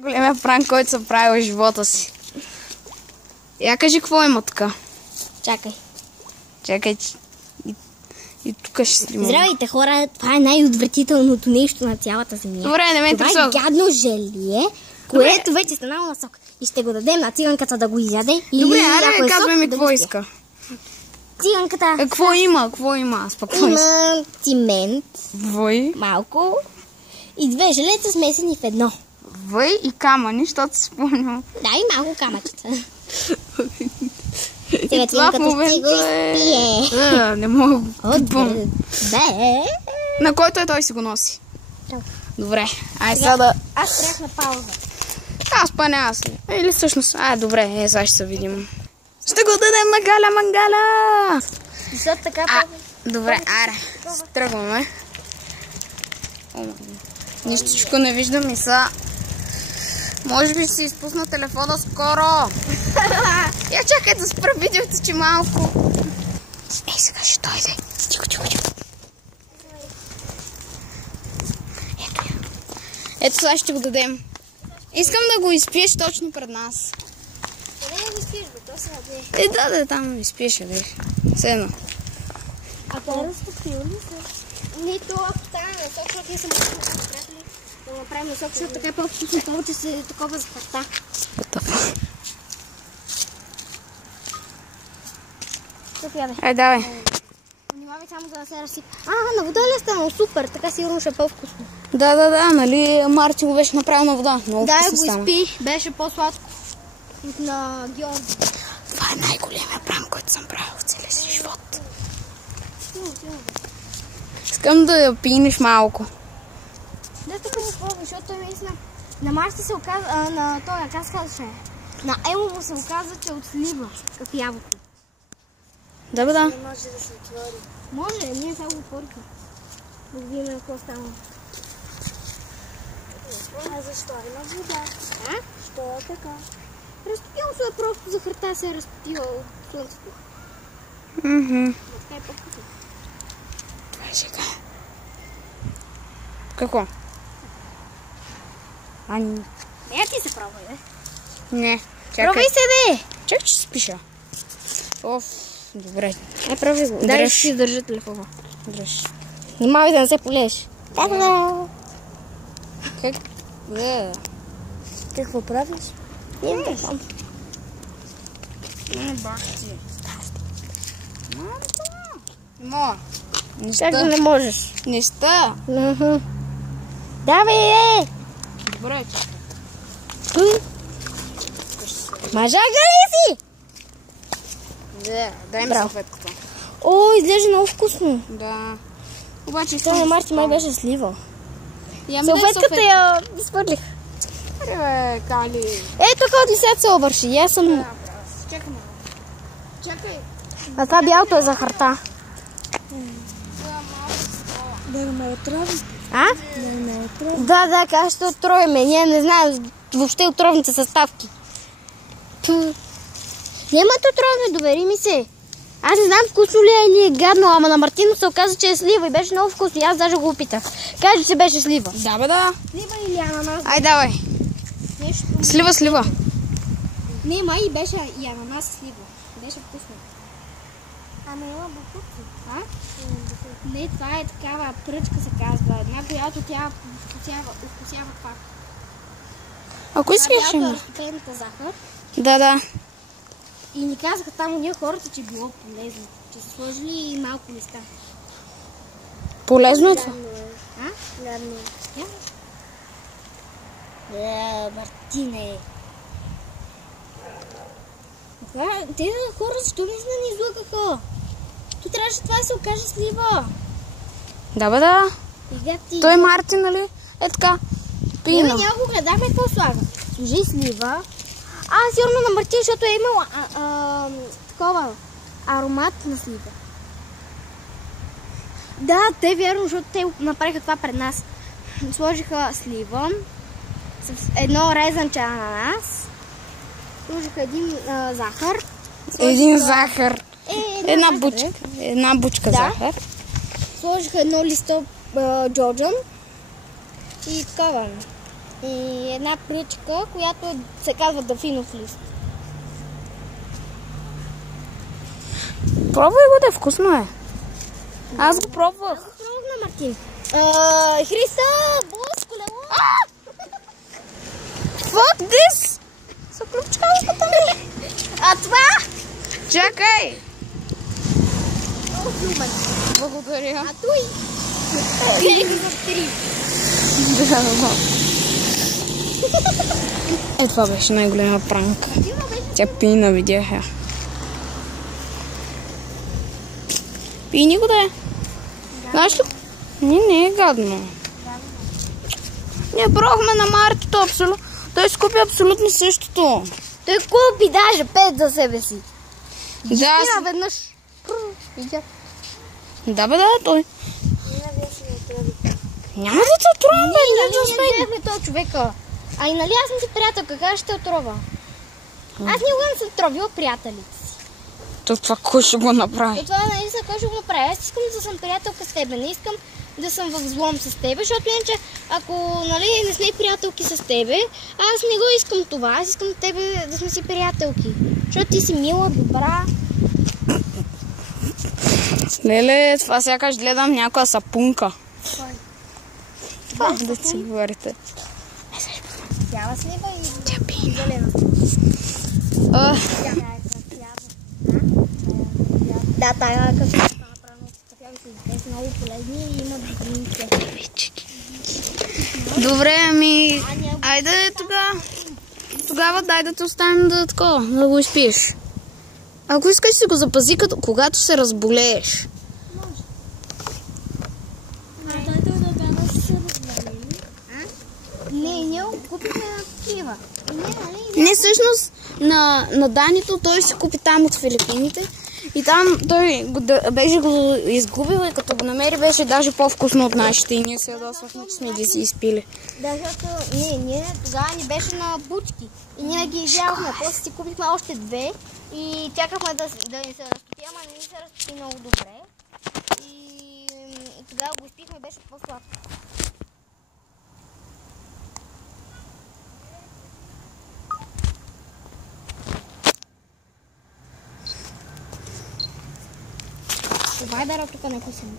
Големия пранк, който съм правил в живота си. Я кажи какво има така. Чакай. Чакай, и тук ще снимам. Здравейте хора, това е най-отвратителното нещо на цялата земя. Добре, не ме интересува. Това е гадно желие, което вече станало на сок. И ще го дадем на циганката да го изяде. Добре, аре, казвай ми какво иска. Циганката. Какво има? Какво има? Аз пък какво иска? Има цимент. Вой. Малко. И две желета смесени в едно. Вой и камъни, защото си спомням. Да, и малко камъчета. И това в момента е... Не мога да пипам. На който той си го носи. Добре, ай сега да... Аз трях на пауза. Аз па не аз ли. Или всъщност... добре, сега ще се видим. Ще го дадем на Галя Мангала! Защото така... Добре, аре. Тръгваме. Нищичко не виждам и са... Може би ще си изпусна телефона скоро. Я чакай да спра видеото, че малко. Сега ще дойде. Тихо. Ето сега ще го дадем. Искам да го изпиеш точно пред нас. Къде да го изпиеш, бе? То се наде. Да, там изпиеш, бе. Седно. А то е разтопил ли се? Не, то ако стане на сок, защото ние съм приятели да го направим на сок, защото така е по-вкусно, повече се такова захарта. Ай, давай. Внимавай само да се разсипа. На вода ли е станало? Супер, така сигурно ще е по-вкусно. Да, нали Марти го беше направил на вода. Много да, го изпи, беше по-сладко. На Георги. Това е най-големия пранк, който съм правил в целия си живот. Искам да я пинеш малко. Да, тук му пробвам, защото той наистина... На Марти се оказа, на той, как се казваше? На Емо му се оказа, че от слива, като ябълко. Да. Не може да се отвори. Може, ние сега го отворихме. Да видим какво става. Защо има вода? Що е така? Разтопило се е просто захарта, се е разтопила от слънцето. Така е по-вкусно. Това е сега. Какво? Я ти се пробвай, бе. Не, чакай. Пробвай се, бе! Чакай, че се пиша. Добре. Пробвай го. Дай ще си държа телефона. Дръж. Внимавай да не се полееш. Как? Какво правиш? Имам телефон. Бах ти. Моя. Как да не можеш? Неща. Давай, Добре, чакай. Мажага ли си? Да, дай ми салфетката. Изглежда много вкусно. Да. Обаче това на Марти май беше слива. Салфетката я изпърлих. Аре, Кали. Тук от лицето се обърши. Аз съм... Чакай. Чакай. А това бялото е захарта. Да ме отрови. Да, как ще отровиме. Ние не знаем въобще отровните съставки. Няма да отровиме, довери ми се. Аз не знам вкусно ли е или е гадно, ама на Мартино се оказа, че е слива и беше много вкусно. И аз даже го опитах. Кажи, че беше слива. Да. Слива или ананас? Ай, давай. Слива. Не, май беше и ананас слива. Беше вкусно. Ама има букуци. Не, това е такава пръчка се казва. Една, която тя вкусява това. Ако искаш има. Разтоплената захар. Да. И ни казаха там уния хората, че било полезно. Че са сложили малко листа. Полезно е това? Гадно е. Мартине. Тези хора защо не ни излъгаха? То трябваше това да се окаже слива. Да. Той Марти, нали? Е така. Пина. Няма го гледахме какво слага. Служи слива. Сигурно на Мартин, защото е имал такова аромат на слива. Да, те вярно, защото те направиха това пред нас. Сложиха слива, едно резанче ананас, сложиха един захар. Един захар. Една бучка захар. Сложиха едно листо джорджан и такава. и една пръчка, която се казва дафинов лист. Пробвай го, да, вкусно е. Аз го пробвах. Пробвах на Мартин. Христа, бус, колело. Fuck this! Са ключкалката ми. А това? Чакай! Много филмен. Благодаря. А той? За 3. Това беше най-голема пранка. Тя пина, видях я. Пини го да е. Знаеш ли? Не е гадно. Ние пробвахме на Мартито абсолютно. Той си купи абсолютно същото. Той купи даже 5 за себе си. Да, Веднъж. да, той. Няма да те отрувам, бе, Ние гледахме този човека. А и нали аз съм ти приятелка, как ще те отрова? Аз никога не съм тровила приятелите си. То това кой ще го направи? Това нали са кой ще го направи. Аз искам да съм приятелка с тебе, не искам да съм в взлом с тебе, защото иначе ако нали, не сме приятелки с тебе, аз не го искам това. Аз искам тебе да сме си приятелки. Защото ти си мила, добра. Леле, това сякаш гледам някоя сапунка. Това да си говорите. Цяла слива и Тя пина. зелена. Да, тая като са много полезни и имат витамините. Добре, ами, айде тогава дай да те оставим да го изпиеш. Ако искаш си го запази, когато се разболееш. Не го купихме на такива. Не, всъщност на Данито той си купи там от Филипините и там той беше го изгубил и като го намери беше даже по-вкусно от нашите и ние се ядосвахме, че сме ги си изпили. Да, защото ние тогава ни беше на бучки и ние ги изявахме. После си купихме още 2 и чакахме да ни се разтопи, ама не ни се разтопи много добре. И тогава го изпихме, беше по-сладко. Вайбера тук не пусим.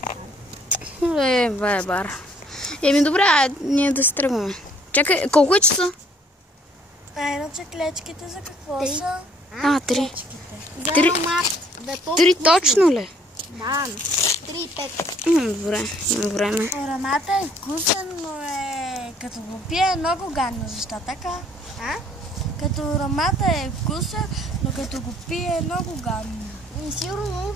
Вайбер. Еми добре, ние да се тръгваме. Чакай, колко е часа? Иначе клечките за какво са? 3. За аромат. 3 точно ли? Да, 3-5. Добре, има време. Аромата е вкусен, но като го пие е много гадно. Защо така? Като аромата е вкусен, но като го пие е много гадно. Сигурно.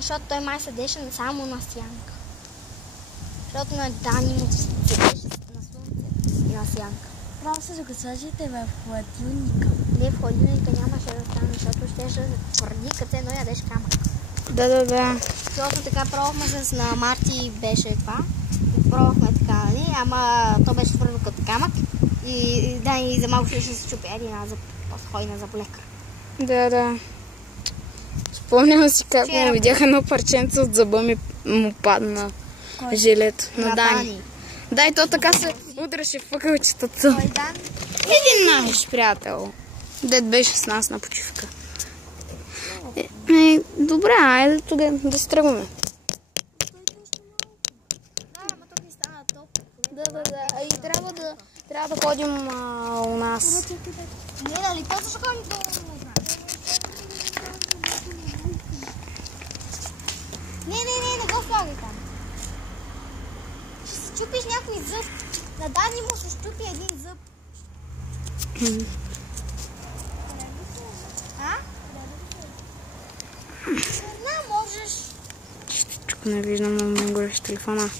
Защото той май седеше само на сянка. Защото на Дани му седеше на слънце и на сянка. Просто да го сложите в хладилника. Не, в хладилника нямаше да стане, защото щеше да твърди, като едно ядеш камък. Да. Защото така пробвахме на Марти беше това. Пробвахме така, нали? Ама то беше твърдо като камък. И Дани за малко ще се чупи една хойна за лекар. Да. Спомням си как му видях едно парченце от зъба му падна жилето на Дани. Да, и то така се удреше в пъкълчетата. Кой Дан? Един наш приятел. Дед беше с нас на почивка. Добре, айде тогава да се тръгваме. Ама тук ни стана топ. Да. И трябва да ходим у нас. Не, нали, точно ще ходим да не знам. Не го слагай там. Ще си чупиш някой зъб. На Дани му се щупи един зъб. Не можеш. Чук, не виждам, много ме гореш телефона.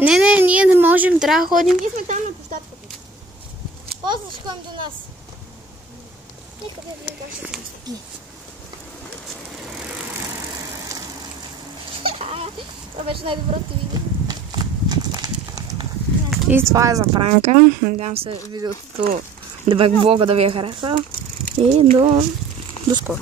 Не, ние не можем, трябва да ходим. Ние сме там на площадката. После ще ходим до нас. Нека да видим как ще се спи. Това беше най-доброто видео. И това е за пранка. Надявам се видеото, блога да ви е хареса. И до скоро.